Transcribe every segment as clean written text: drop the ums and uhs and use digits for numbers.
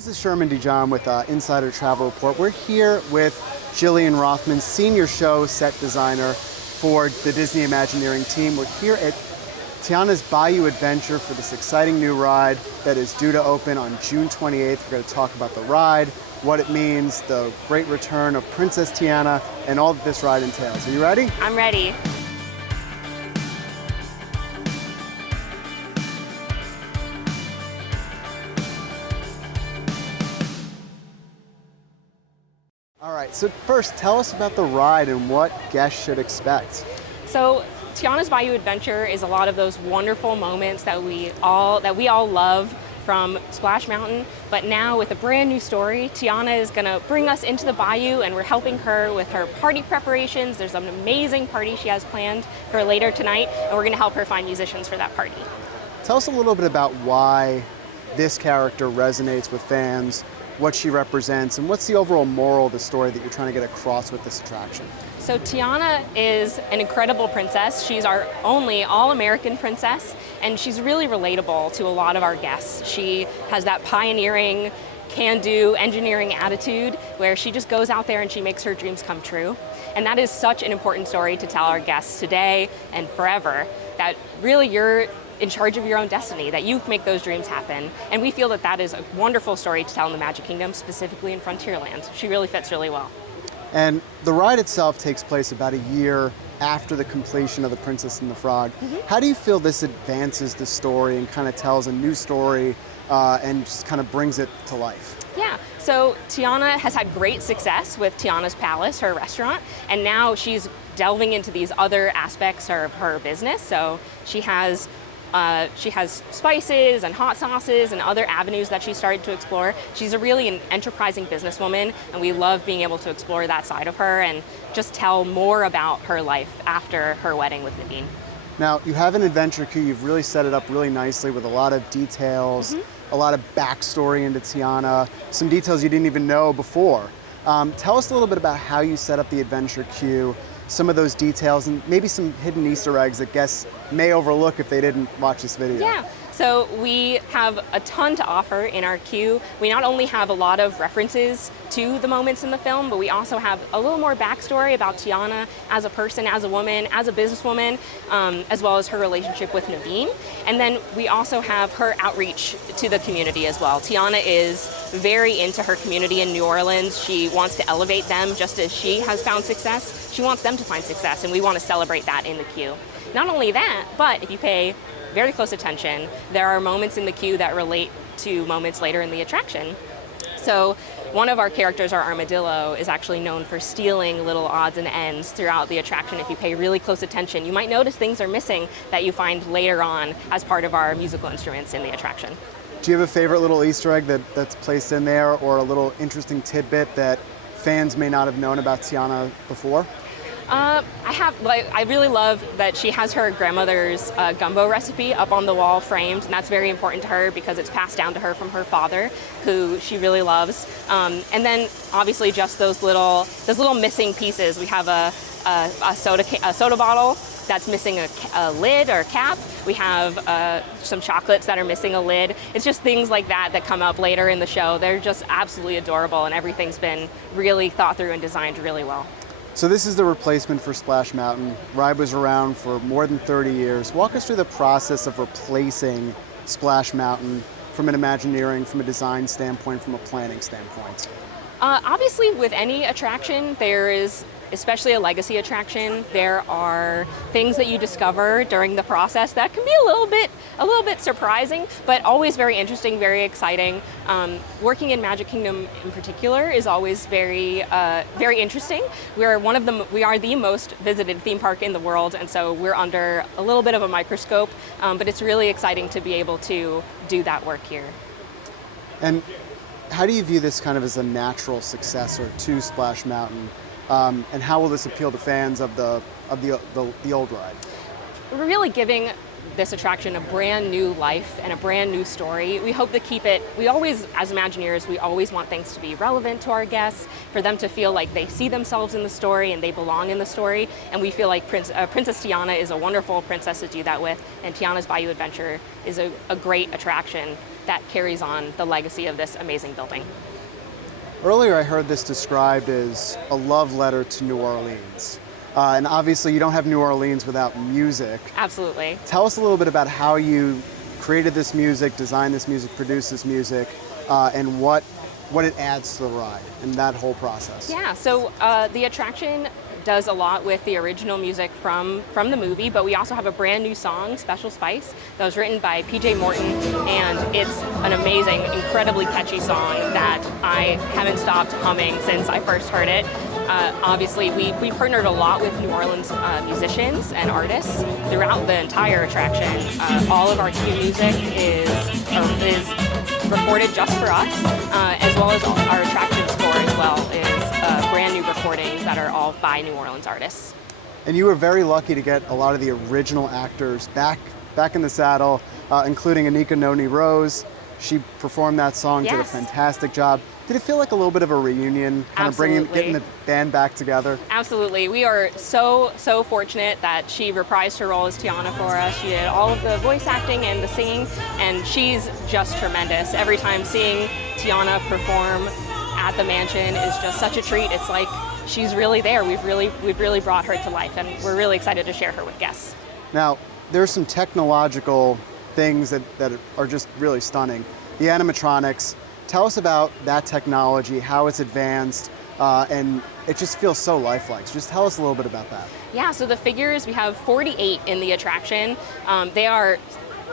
This is Sherman DeJohn with Insider Travel Report. We're here with Jillian Rothman, senior show set designer for the Disney Imagineering team. We're here at Tiana's Bayou Adventure for this exciting new ride that is due to open on June 28th. We're going to talk about the ride, what it means, the great return of Princess Tiana, and all that this ride entails. Are you ready? I'm ready. All right, so first, tell us about the ride and what guests should expect. So Tiana's Bayou Adventure is a lot of those wonderful moments that we all love from Splash Mountain, but now with a brand new story, Tiana is gonna bring us into the Bayou, and we're helping her with her party preparations. There's an amazing party she has planned for later tonight, and we're gonna help her find musicians for that party. Tell us a little bit about why this character resonates with fans, what she represents, and what's the overall moral of the story that you're trying to get across with this attraction? So Tiana is an incredible princess. She's our only all-American princess, and she's really relatable to a lot of our guests. She has that pioneering, can-do engineering attitude where she just goes out there and she makes her dreams come true. And that is such an important story to tell our guests today and forever, that really you're in charge of your own destiny, that you make those dreams happen. And we feel that that is a wonderful story to tell in the Magic Kingdom, specifically in Frontierland. She really fits really well. And the ride itself takes place about a year after the completion of The Princess and the Frog. How do you feel this advances the story and kind of tells a new story and just kind of brings it to life? Yeah, so Tiana has had great success with Tiana's Palace, her restaurant, and now she's delving into these other aspects of her business. So she has spices and hot sauces and other avenues that she started to explore. She's really an enterprising businesswoman, and we love being able to explore that side of her and just tell more about her life after her wedding with Naveen. Now, you have an adventure queue. You've really set it up really nicely with a lot of details, a lot of backstory into Tiana, some details you didn't even know before. Tell us a little bit about how you set up the adventure queue, some of those details, and maybe some hidden Easter eggs that guests may overlook if they didn't watch this video. Yeah, so we have a ton to offer in our queue. We not only have a lot of references to the moments in the film, but we also have a little more backstory about Tiana as a person, as a woman, as a businesswoman, as well as her relationship with Naveen. And then we also have her outreach to the community as well. Tiana is very into her community in New Orleans. She wants to elevate them just as she has found success. She wants them to find success, and we want to celebrate that in the queue. Not only that, but if you pay very close attention, there are moments in the queue that relate to moments later in the attraction. So one of our characters, our armadillo, is actually known for stealing little odds and ends throughout the attraction. If you pay really close attention, you might notice things are missing that you find later on as part of our musical instruments in the attraction. Do you have a favorite little Easter egg that's placed in there, or a little interesting tidbit that fans may not have known about Tiana before? I really love that she has her grandmother's gumbo recipe up on the wall framed, and that's very important to her because it's passed down to her from her father, who she really loves. And then obviously just those little missing pieces. We have a soda bottle that's missing a lid or a cap. We have some chocolates that are missing a lid. It's just things like that that come up later in the show. They're just absolutely adorable, and everything's been really thought through and designed really well. So this is the replacement for Splash Mountain. Ride was around for more than 30 years. Walk us through the process of replacing Splash Mountain from an Imagineering, from a design standpoint, from a planning standpoint. Obviously, with any attraction, there is, especially a legacy attraction, there are things that you discover during the process that can be a little bit surprising, but always very interesting, very exciting. Working in Magic Kingdom in particular is always very interesting. We are the most visited theme park in the world, and so we're under a little bit of a microscope, but it's really exciting to be able to do that work here. And how do you view this kind of as a natural successor to Splash Mountain? And how will this appeal to fans of the old ride? We're really giving this attraction a brand new life and a brand new story. We hope to keep it, we always, as Imagineers, we always want things to be relevant to our guests, for them to feel like they see themselves in the story and they belong in the story. And we feel like Princess Tiana is a wonderful princess to do that with, and Tiana's Bayou Adventure is a great attraction that carries on the legacy of this amazing building. Earlier I heard this described as a love letter to New Orleans. And obviously you don't have New Orleans without music. Absolutely. Tell us a little bit about how you created this music, designed this music, produced this music, and what it adds to the ride and that whole process. Yeah, so the attraction does a lot with the original music from the movie, but we also have a brand new song, Special Spice, that was written by PJ Morton, and it's an amazing, incredibly catchy song that I haven't stopped humming since I first heard it. Obviously, we partnered a lot with New Orleans musicians and artists throughout the entire attraction. All of our cue music is recorded just for us, as well as our attraction score as well is brand new recordings that are all by New Orleans artists. And you were very lucky to get a lot of the original actors back in the saddle, including Anika Noni Rose. She performed that song, did a fantastic job. Did it feel like a little bit of a reunion, kind of getting the band back together? Absolutely. We are so fortunate that she reprised her role as Tiana for us. She did all of the voice acting and the singing, and she's just tremendous. Every time seeing Tiana perform at the mansion is just such a treat. It's like she's really there. We've really brought her to life, and we're really excited to share her with guests. Now, there's some technological things that are just really stunning. The animatronics. Tell us about that technology, how it's advanced, and it just feels so lifelike. So just tell us a little bit about that. Yeah, so the figures, we have 48 in the attraction. They are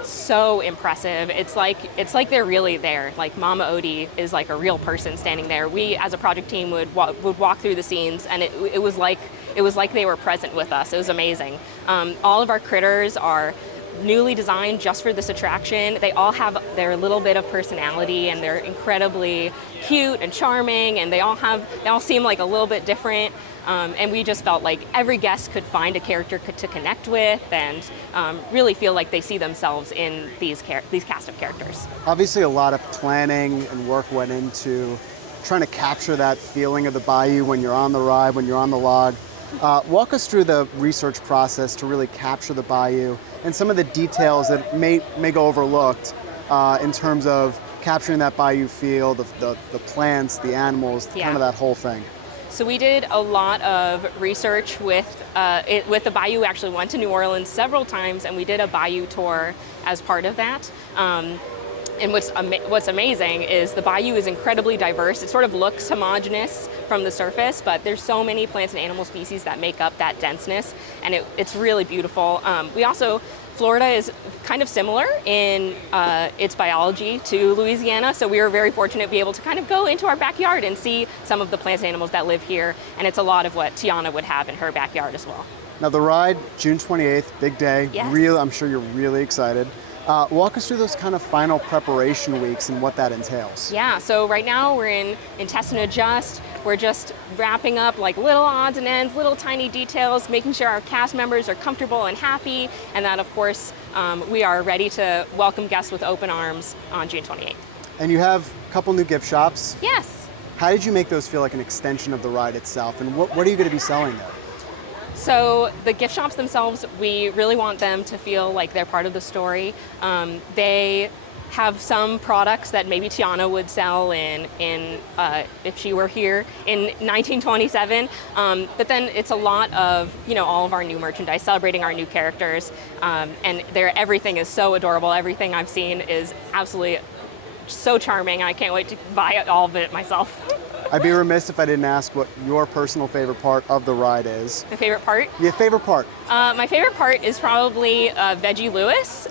so impressive. It's like they're really there. Like Mama Odie is like a real person standing there. We, as a project team, would walk through the scenes, and it was like they were present with us. It was amazing. All of our critters are newly designed just for this attraction. They all have their little bit of personality, and they're incredibly cute and charming, and they all seem like a little bit different. And we just felt like every guest could find a character to connect with, and really feel like they see themselves in these cast of characters. Obviously, a lot of planning and work went into trying to capture that feeling of the Bayou when you're on the ride, when you're on the log. Walk us through the research process to really capture the Bayou and some of the details that may go overlooked in terms of capturing that Bayou feel, the plants, the animals, kind of that whole thing. So we did a lot of research with the Bayou. We actually went to New Orleans several times, and we did a Bayou tour as part of that. And what's amazing is the Bayou is incredibly diverse. It sort of looks homogeneous from the surface, but there's so many plants and animal species that make up that denseness, and it's really beautiful. Florida is kind of similar in its biology to Louisiana, so we were very fortunate to be able to kind of go into our backyard and see some of the plants and animals that live here, and it's a lot of what Tiana would have in her backyard as well. Now the ride, June 28th, big day. Yes. I'm sure you're really excited. Walk us through those kind of final preparation weeks and what that entails. Yeah, so right now we're in test and adjust. We're just wrapping up like little odds and ends, little tiny details, making sure our cast members are comfortable and happy, and that of course we are ready to welcome guests with open arms on June 28th. And you have a couple new gift shops. Yes. How did you make those feel like an extension of the ride itself, and what are you going to be selling there? So the gift shops themselves, we really want them to feel like they're part of the story. They have some products that maybe Tiana would sell in if she were here in 1927. But then it's a lot of all of our new merchandise, celebrating our new characters, and everything is so adorable. Everything I've seen is absolutely so charming. I can't wait to buy all of it myself. I'd be remiss if I didn't ask what your personal favorite part of the ride is. My favorite part? Your favorite part? My favorite part is probably Veggie Lewis.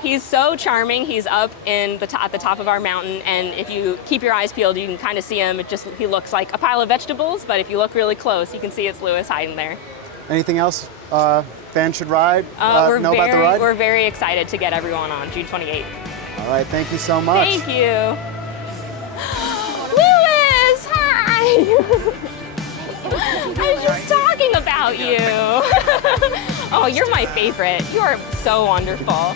He's so charming. He's up at the top of our mountain, and if you keep your eyes peeled, you can kind of see him. He looks like a pile of vegetables, but if you look really close, you can see it's Lewis hiding there. Anything else fans should know about the ride? We're very excited to get everyone on June 28th. All right, thank you so much. Thank you. Lewis, hi! I was just talking about you. Oh, you're my favorite. You are so wonderful.